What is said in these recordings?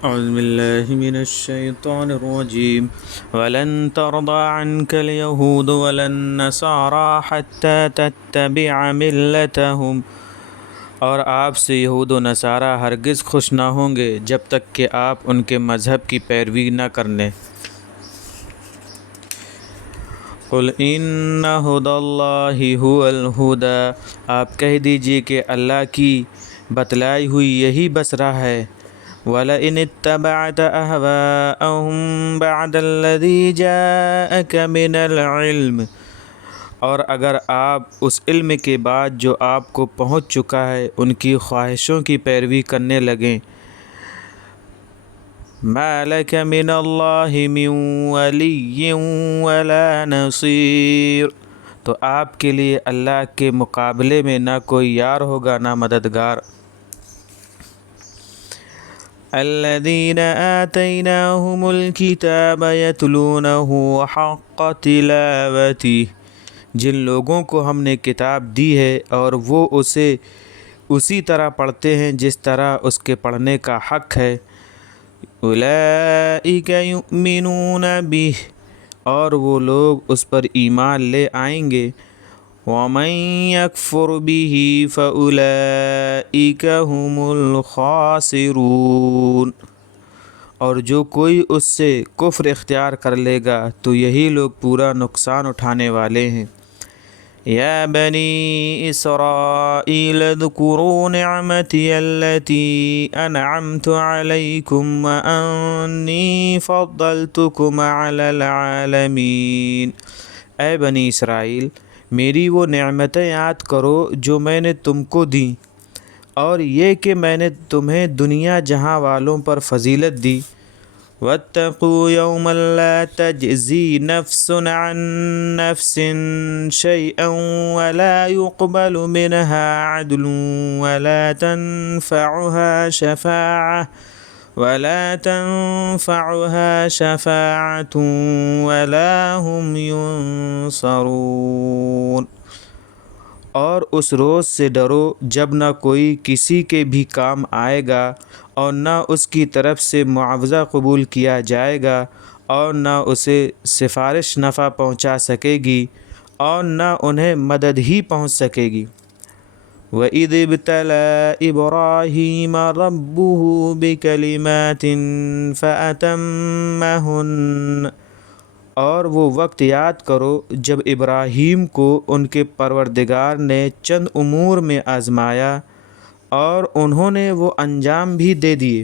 أعوذ بالله من الشيطان الرجيم ولن ترضى عنك اليهود ولا النصارى حتى تتبع ملتهم، اور آپ سے یہود و نصارہ ہرگز خوش نہ ہوں گے جب تک کہ آپ ان کے مذہب کی پیروی نہ کر لیں۔ قل ان ھدی اللہ ھو الھدی، آپ کہہ دیجئے کہ اللہ کی بتلائی ہوئی یہی بس راہ ہے۔ وَلَئِنِ اتَّبَعْتَ أَهْوَاءَهُمْ بَعْدَ الَّذِي جَاءَكَ مِنَ الْعِلْمِ، اور اگر آپ اس علم کے بعد جو آپ کو پہنچ چکا ہے ان کی خواہشوں کی پیروی کرنے لگیں، مَا لَكَ مِنَ اللَّهِ مِن وَلِيٍّ وَلَا نَصِيرٍ، تو آپ کے لیے اللہ کے مقابلے میں نہ کوئی یار ہوگا نہ مددگار۔ الذين آتيناهم الكتاب يتلونه حق تلاوته، جن لوگوں کو ہم نے کتاب دی ہے اور وہ اسے اسی طرح پڑھتے ہیں جس طرح اس کے پڑھنے کا حق ہے۔ اولئک یؤمنون بہ، اور وہ لوگ اس پر ایمان لے آئیں گے۔ ومن یکفر بہ فاولئک هم الخاسرون، اور جو کوئی اس سے کفر اختیار کر لے گا تو یہی لوگ پورا نقصان اٹھانے والے ہیں۔ یا بنی اسرائیل اذکروا نعمتی التی انعمت علیکم وانی فضلتکم علی العالمین، اے بنی اسرائیل میری وہ نعمتیں یاد کرو جو میں نے تم کو دیں، اور یہ کہ میں نے تمہیں دنیا جہاں والوں پر فضیلت دی۔ واتقوا یوما لا تجزی نفس عن نفس شیئا ولا يقبل منها عدل ولا تنفعها شفاعة ولا هم ينصرون، اور اس روز سے ڈرو جب نہ کوئی کسی کے بھی کام آئے گا اور نہ اس کی طرف سے معاوضہ قبول کیا جائے گا، اور نہ اسے سفارش نفع پہنچا سکے گی اور نہ انہیں مدد ہی پہنچ سکے گی۔ وَإِذِ ابْتَلَىٰ إِبْرَاهِيمَ رَبُّهُ بِكَلِمَاتٍ فَأَتَمَّهُنَّ، اور وہ وقت یاد کرو جب ابراہیم کو ان کے پروردگار نے چند امور میں آزمایا اور انہوں نے وہ انجام بھی دے دیے۔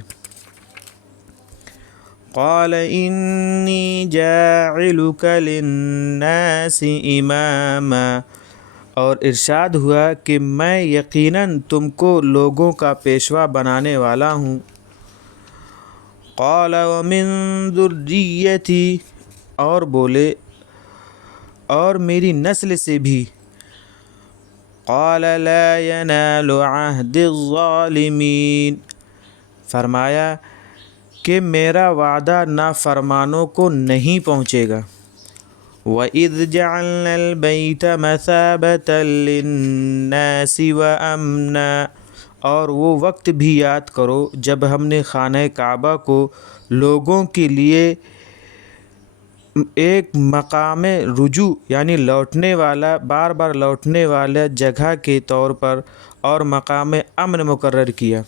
قال انی جاعلک للناس اماما، اور ارشاد ہوا کہ میں یقیناً تم کو لوگوں کا پیشوا بنانے والا ہوں۔ قال ومن ذریتی، اور بولے اور میری نسل سے بھی۔ قال لا ینال عہد الظالمین، فرمایا کہ میرا وعدہ نافرمانوں کو نہیں پہنچے گا۔ وَإِذْ جَعَلْنَا الْبَيْتَ مَثَابَةً لِلنَّاسِ وَأَمْنًا، اور وہ وقت بھی یاد کرو جب ہم نے خانہ کعبہ کو لوگوں کے لیے ایک مقام رجوع یعنی لوٹنے والا، بار بار لوٹنے والا جگہ کے طور پر اور مقام امن مقرر کیا۔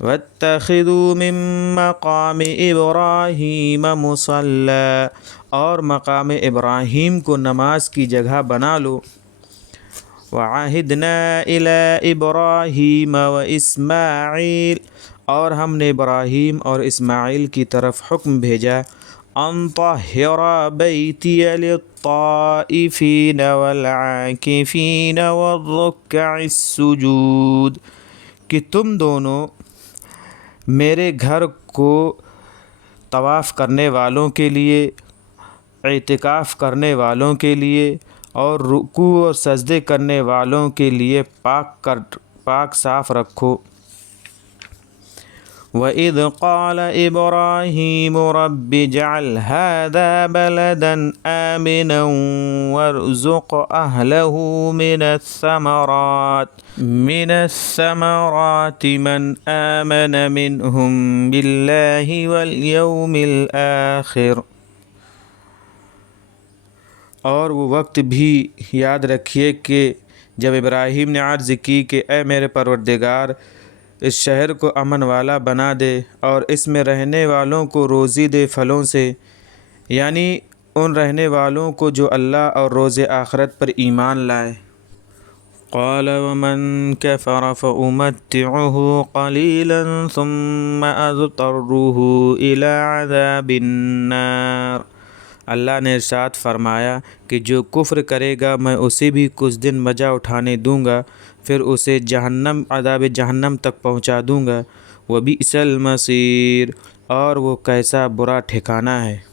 وَاتَّخِذُوا مِن مَّقَامِ إِبْرَاهِيمَ مُصَلًّى، اور مقام ابراہیم کو نماز کی جگہ بنا لو۔ وَعَهِدْنَا إِلَىٰ إِبْرَاهِيمَ وَإِسْمَاعِيلَ، اور ہم نے ابراہیم اور اسماعیل کی طرف حکم بھیجا، أَن طَهِّرَ بَيْتِيَ لِلطَّائِفِينَ وَالْعَاكِفِينَ وَالرُّكَّعِ السُّجُودِ، کہ تم دونوں میرے گھر کو طواف کرنے والوں کے لیے، اعتکاف کرنے والوں کے لیے اور رکوع اور سجدے کرنے والوں کے لیے پاک صاف رکھو۔ وَإِذْ قَالَ إِبْرَاهِيمُ رَبِّ اجْعَلْ هَذَا بَلَدًا آمِنًا وَارْزُقْ أَهْلَهُ من الثمرات من آمن منهم بالله واليوم الآخر۔ اور وہ وقت بھی یاد رکھیے کہ جب ابراہیم نے عرض کی کہ اے میرے پروردگار، اس شہر کو امن والا بنا دے اور اس میں رہنے والوں کو روزی دے پھلوں سے، یعنی ان رہنے والوں کو جو اللہ اور روز آخرت پر ایمان لائے۔ قال ومن كفر فأمتعه قليلا ثم أضطره إلى عذاب النار۔ اللہ نے ارشاد فرمایا کہ جو کفر کرے گا میں اسے بھی کچھ دن مزہ اٹھانے دوں گا، پھر اسے عذاب جہنم تک پہنچا دوں گا۔ وبئس المصیر، اور وہ کیسا برا ٹھکانہ ہے۔